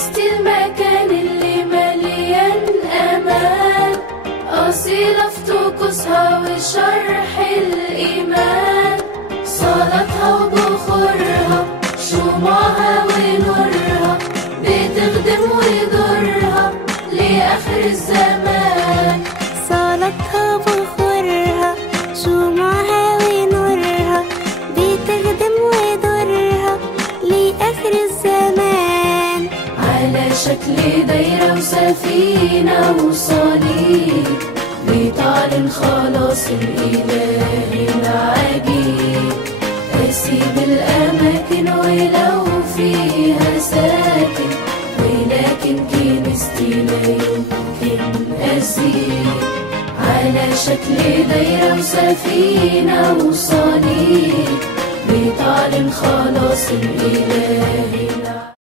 كنيستي المكان اللي مليان أمان، أصيلة في طقوسها وشرح الإيمان، صلاتها وبخورها شموعها ونورها بتخدم ودورها لآخر الزمان. صلاتها وبخورها شموعها ونورها بتخدم ودورها لآخر الزمان. على شكل دايرة وسفينة وصليب بتعلن خلاص الإله العجيب، أسيب الأماكن ولو فيها ساكن، ولكن كنيستي لا يمكن أسيب. على شكل دايرة وسفينة وصليب بتعلن خلاص الإله العجيب.